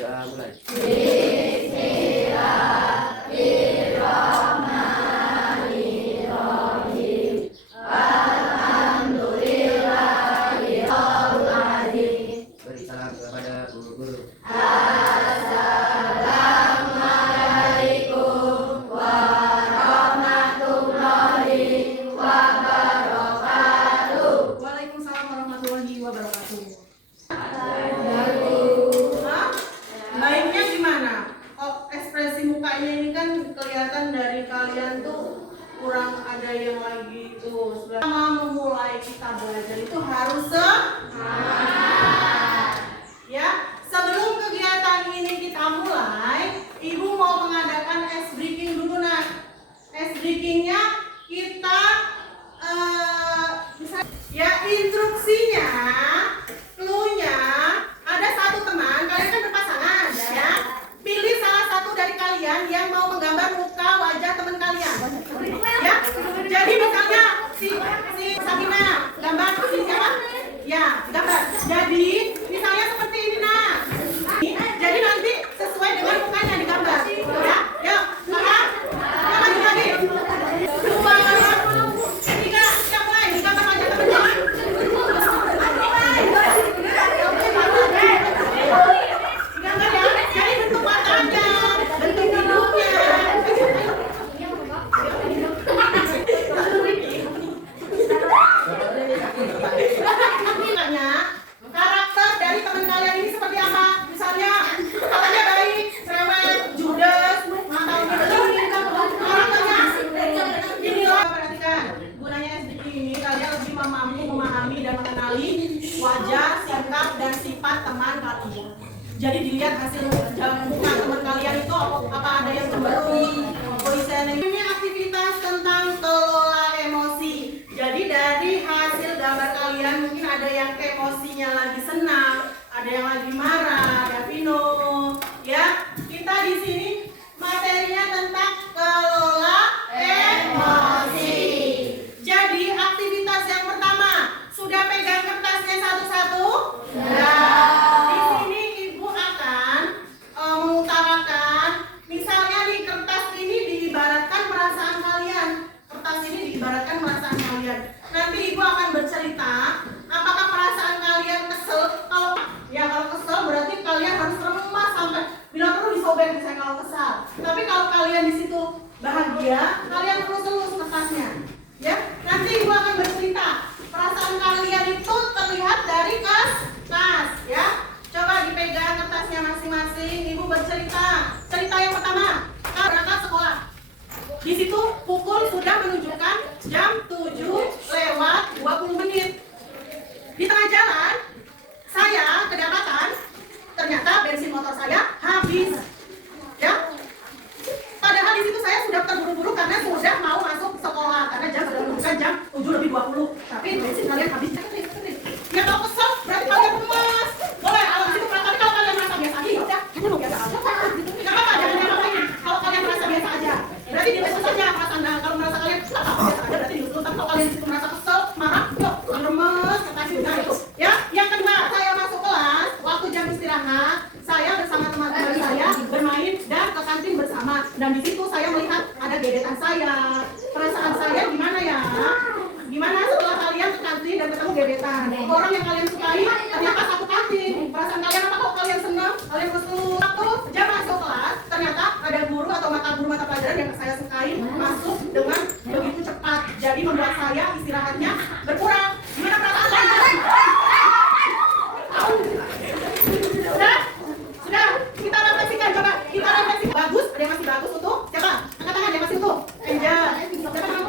Doa mulai. Beri salam kepada guru-guru. Waalaikumsalam warahmatullahi wabarakatuh. Baiknya gimana? Oh, ekspresi mukanya ini kan kelihatan dari kalian tuh kurang ada yang lagi tuh. Selama memulai kita belajar itu harus semangat. Ya, sebelum kegiatan ini kita mulai, Ibu mau mengadakan ice breaking dulu nak. Ice breakingnya kita ya instruksinya, clue-nya ada satu teman, kalian kan berpasangan ya. Pilih salah satu dari kalian yang mau menggambar muka wajah teman kalian. Ya. Jadi misalnya si Sabina gambar si siapa? Ya, gambar. Jadi misalnya seperti ini nah. Jadi nanti sesuai dengan mukanya digambar. Ya. Yuk, paham? Ya, lanjut lagi. 2, 3, siap mulai digambar wajah teman-teman. Gambar ya. Jadi bentuk matanya, bentuk hidungnya. Karakter dari teman kalian ini seperti apa? Misalnya, katanya baik, cerewet, judes, mantau ini, karakternya. Ini loh, perhatikan. Gunanya SDK ini, kalian lebih mampu memahami dan mengenali wajah, sikap, dan sifat teman kalian. Jadi dilihat hasil muka teman kalian itu apa ada yang cemburu, ini aktivitas tentang kelola emosi. Jadi dari hasil gambar kalian mungkin ada yang emosinya lagi senang, ada yang lagi marah, ya Vino. Ya, kita di sini materinya tentang kelola emosi. Jadi aktivitas yang pertama, sudah pegang kertasnya satu-satu? Di sini Ibu akan mengutarakan, misalnya di kertas ini diibaratkan perasaan kalian. Kertas ini diibaratkan perasaan kalian. Nanti Ibu akan bercerita, apakah perasaan kalian kesel? Kalau kesel berarti kalian harus remas sampai bila perlu disobek misalnya kalau kesal. Tapi kalau kalian di situ bahagia, kalian terus kertasnya. Ya, nanti Ibu akan bercerita. Perasaan kalian itu terlihat dari kertas, ya. Coba dipegang kertasnya masing-masing. Ibu bercerita. Cerita yang pertama, berangkat sekolah. Di situ pukul sudah menunjukkan jam 7:20. Di tengah jalan, saya kedapatan ternyata bensin motor saya habis. Ya. Padahal di situ saya sudah terburu-buru karena sudah mau masuk sekolah karena jam sudah menunjukkan jam 7:20. Tapi bensin kalian habis. Ya kalau kesel berarti kalian lemas. Boleh kalau di situ, tapi kalau kalian merasa biasa aja, ya udah, kalian mau biasa aja. Enggak apa-apa, jangan ngapain. Kalau kalian merasa biasa aja, berarti diusul saja perasaan. Kalau merasa kalian biasa aja, berarti diusul. Tapi kalau kalian di situ merasa kesel, marah, yuk, lemes, kata nah itu. Ya, yang kedua, saya masuk kelas waktu jam istirahat, saya bersama teman-teman saya bermain dan ke kantin bersama. Dan di situ saya melihat ada gebetan saya. Perasaan saya gimana ya? Gimana setelah kalian ke kantin dan ketemu gebetan? Orang yang kalian sukai ternyata satu kantin. Perasaan kalian apa? Kalau kalian senang, kalian berseluruh. Waktu jam masuk kelas, ternyata ada guru atau mata pelajaran yang saya sukai masuk dengan begitu cepat. Jadi membuat saya istirahatnya berkurang. Gimana perasaan kalian? Sudah, kita refleksikan, coba kita refleksikan. Bagus, ada yang masih bagus untuk siapa? Angkat tangan yang masih utuh. Angel. Siapa yang mau?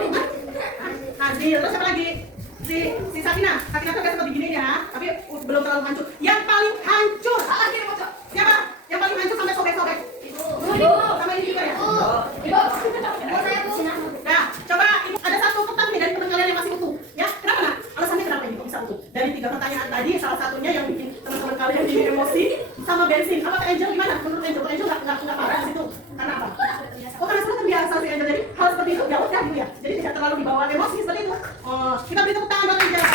Adil, terus siapa lagi? Si Sakina. Sakina tuh gak seperti begini ya, tapi belum terlalu hancur. Yang paling hancur siapa? Yang paling hancur sampai sobek-sobek? Ibu. Sama ini juga ya? Ibu. Nah, coba Ibu, ada satu kertas nih dari teman kalian yang masih utuh. Ya, kenapa nak? Alasannya kenapa ini kok bisa utuh? Dari 3 pertanyaan tadi, salah satunya yang bikin teman-teman kalian jadi emosi sama bensin. Apa Angel gimana? Menurut Angel nggak parah di situ? Karena apa? Oh, karena sudah terbiasa sih Angel. Jadi hal seperti itu ya udah gitu ya. Jadi tidak terlalu dibawa emosi seperti itu. Oh, kita beri tepuk tangan buat Angel.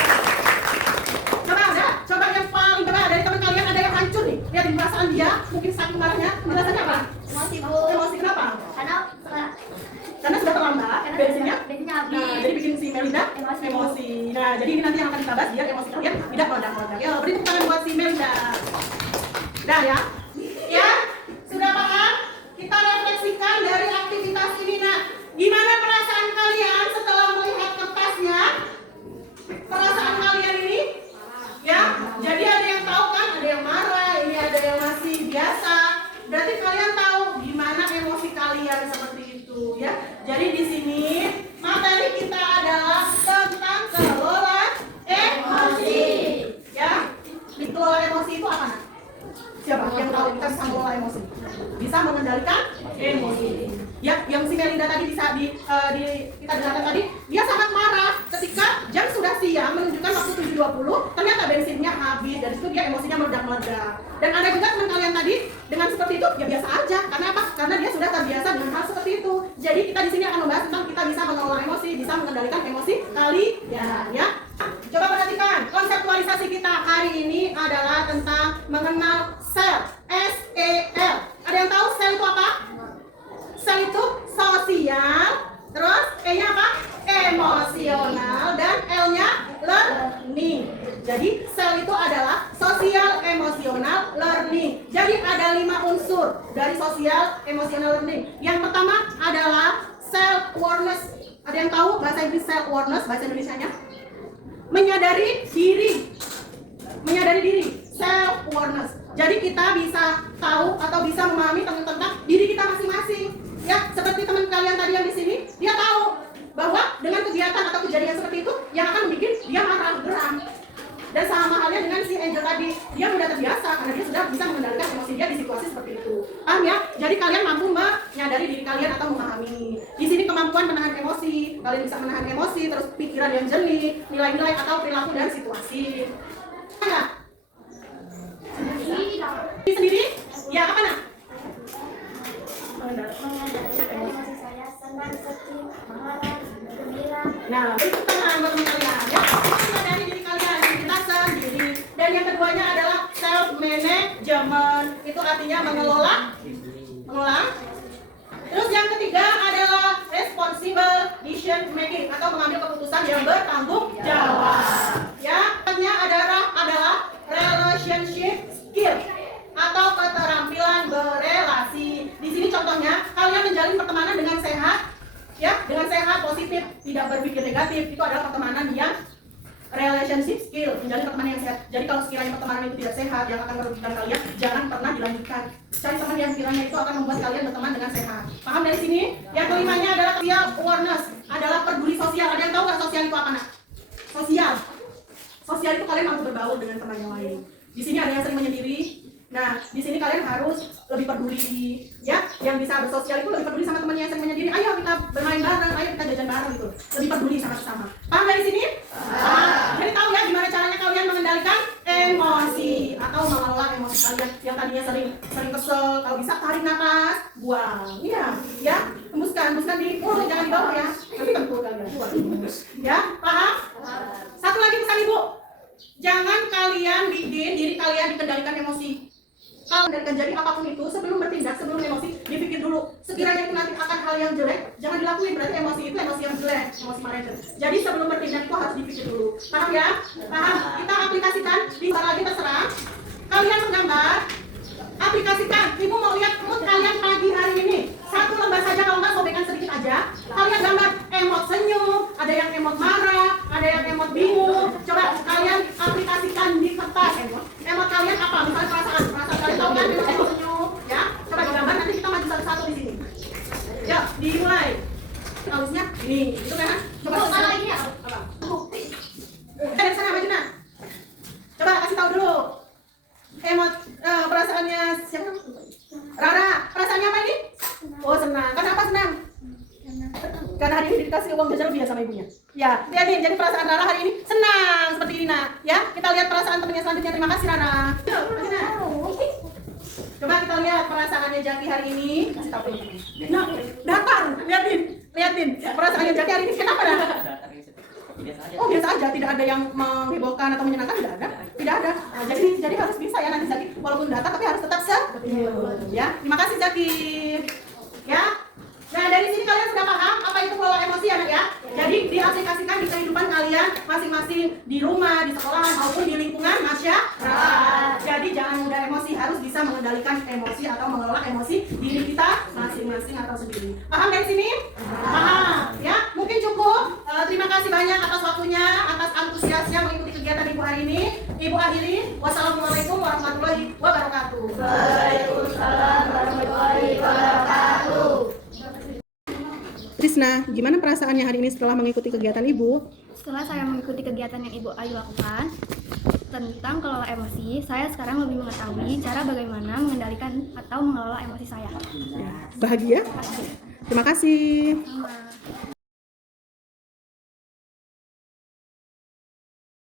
Coba yang paling dari teman kalian ada yang hancur nih. Lihat perasaan dia mungkin sakit nanti yang akan kita bahas biar emosi kalian tidak meledak-meledak. Ya, beri tepuk tangan buat si Melinda. Udah ya? Ya, sudah paham? Kita refleksikan dari aktivitas ini. Nah, gimana perasaan kalian setelah melihat kertasnya? Perasaan kalian ini? Ya, jadi ada yang tahu kan? Ada yang marah, ini ada yang masih biasa. Berarti kalian tahu gimana emosi kalian seperti itu, ya. Jadi di sini materi kita adalah tentang kelola emosi. Ya, kelola emosi itu apa, Nak? Siapa yang tahu kita bisa mengelola emosi? Bisa mengendalikan emosi. Ya, yang si Melinda tadi bisa kita dengarkan tadi, dia sangat marah ketika jam sudah siang menunjukkan waktu 7.20, ternyata bensinnya habis, dan itu dia emosinya meledak-meledak. Dan ada juga teman kalian tadi dengan seperti itu, ya biasa aja. Karena apa? Karena dia sudah terbiasa dengan hal seperti itu. Jadi kita di sini akan membahas tentang kita bisa mengelola emosi, bisa mengendalikan emosi kalian, ya. Coba perhatikan, konseptualisasi kita hari ini adalah tentang mengenal sel, S-E-L. Ada yang tahu sel itu apa? Sel itu sosial, terus E-nya apa? Emosional, dan L-nya learning. Jadi sel itu adalah sosial, emosional, learning. Jadi ada 5 unsur dari sosial, emosional, learning. Yang pertama adalah self-awareness. Ada yang tahu bahasa Inggris self-awareness, bahasa Indonesianya? Menyadari diri. Menyadari diri, self-awareness. Jadi kita bisa tahu atau bisa memahami tentang diri kita masing-masing. Ya, seperti teman kalian tadi yang di sini, dia tahu bahwa dengan kegiatan atau kejadian seperti itu yang akan bikin dia marah, geram. Dan sama halnya dengan si Angel tadi, dia sudah terbiasa karena dia sudah bisa mengendalikan emosi dia di situasi seperti itu. Paham ya? Jadi kalian mampu menyadari diri kalian atau memahami. Di sini kemampuan menahan emosi, kalian bisa menahan emosi, terus pikiran yang jernih, nilai-nilai atau perilaku dan situasi. Enggak? Sendiri? Ya, apa nak? Emosi saya senang, sedih, marah, gembira. Nah, itu tangan buat teman kalian. Ya, menyadari diri kalian, kita sendiri. Dan yang keduanya adalah self management. Itu artinya mengelola. Terus yang ketiga adalah responsible decision making atau mengambil keputusan yang bertanggung jawab. Ya, artinya adalah relationship skill atau keterampilan berelasi. Di sini contohnya, kalian menjalin pertemanan dengan sehat, ya, dengan sehat, positif, tidak berpikir negatif. Itu adalah pertemanan yang relationship skill, menjalin pertemanan yang sehat. Jadi kalau sekiranya pertemanan itu tidak sehat, yang akan merugikan kalian, jangan pernah dilanjutkan. Cari teman yang kiranya itu akan membuat kalian berteman dengan sehat. Paham dari sini? Yang kelimanya adalah social awareness, adalah peduli sosial. Ada yang tahu nggak sosial itu apa, nak? Sosial. Sosial itu kalian mampu berbaur dengan teman yang lain. Di sini ada yang sering menyendiri. Nah, di sini kalian harus lebih peduli, ya. Yang bisa bersosial itu lebih peduli sama temannya yang sering menyendiri. Ayo kita bermain bareng, ayo kita jajan bareng gitu. Lebih peduli sama sesama. Paham dari sini? Jadi tahu ya gimana caranya kalian mengendalikan emosi atau mengelola emosi kalian yang tadinya sering kesel. Kalau bisa tarik nafas, buang. Iya, ya. Hembuskan di mulut, jangan di bawah ya. Nanti tentu kalian buang. Ya, paham? Satu lagi pesan Ibu. Jangan kalian bikin diri kalian dikendalikan emosi. Kalau dari jadi apapun itu, sebelum bertindak, sebelum emosi, dipikir dulu. Sekiranya itu nanti akan hal yang jelek, jangan dilakuin. Berarti emosi itu emosi yang jelek, emosi marah. Jadi sebelum bertindak itu harus dipikir dulu. Paham ya? Paham? Kita aplikasikan, bisa lagi terserah. Kalian menggambar, aplikasikan. Ibu mau lihat mood kalian pagi hari ini. Satu lembar saja, kalau nggak sobekan sedikit aja. Kalian gambar emot senyum, ada yang emot marah, ada yang emot bingung. Coba kalian aplikasikan di kertas. Emot kalian apa? Misalnya perasaan kalian tahu kan emot senyum, ya? Coba digambar, nanti kita maju satu-satu di sini. Yuk, dimulai. Harusnya ini, itu kan? Coba lagi ya. Apa? Dari sana maju nak. Coba kasih tahu dulu. Emot perasaannya siapa? Rara, perasaannya apa ini? Oh, senang. Kenapa senang? Karena hari ini dikasih uang jajan lebih ya sama ibunya. Ya, lihatin. Jadi perasaan Rara hari ini senang seperti ini, nak. Ya, kita lihat perasaan temannya selanjutnya. Terima kasih, Rara. Yuk, Rina. Coba kita lihat perasaannya Jaki hari ini. Kasih tahu teman-teman. Nah, datar. Lihatin. Perasaannya Jaki hari ini kenapa dah? Oh, biasa aja, tidak ada yang menghebohkan atau menyenangkan, tidak ada. Nah, jadi harus bisa ya nanti Zaki, walaupun data tapi harus tetap ya. Terima kasih Zaki. Ya. Nah, dari sini kalian sudah paham apa itu kelola emosi ya, Nak ya? Jadi di diaplikasikan di kehidupan kalian masing-masing, di rumah, di sekolahan, maupun di lingkungan masyarakat. Jadi jangan mudah emosi, harus bisa mengendalikan emosi atau mengelola emosi diri kita masing-masing atau sendiri. Paham dari sini? Paham? Ya, mungkin cukup. Terima kasih banyak atas waktunya, atas antusiasnya mengikuti kegiatan Ibu hari ini. Ibu akhiri. Wassalamualaikum warahmatullahi wabarakatuh. Waalaikumsalam warahmatullahi wabarakatuh. Trisna, gimana perasaannya hari ini setelah mengikuti kegiatan Ibu? Setelah saya mengikuti kegiatan yang Ibu Ayu lakukan tentang kelola emosi, saya sekarang lebih mengetahui cara bagaimana mengendalikan atau mengelola emosi saya. Bahagia? Terima kasih. Sama.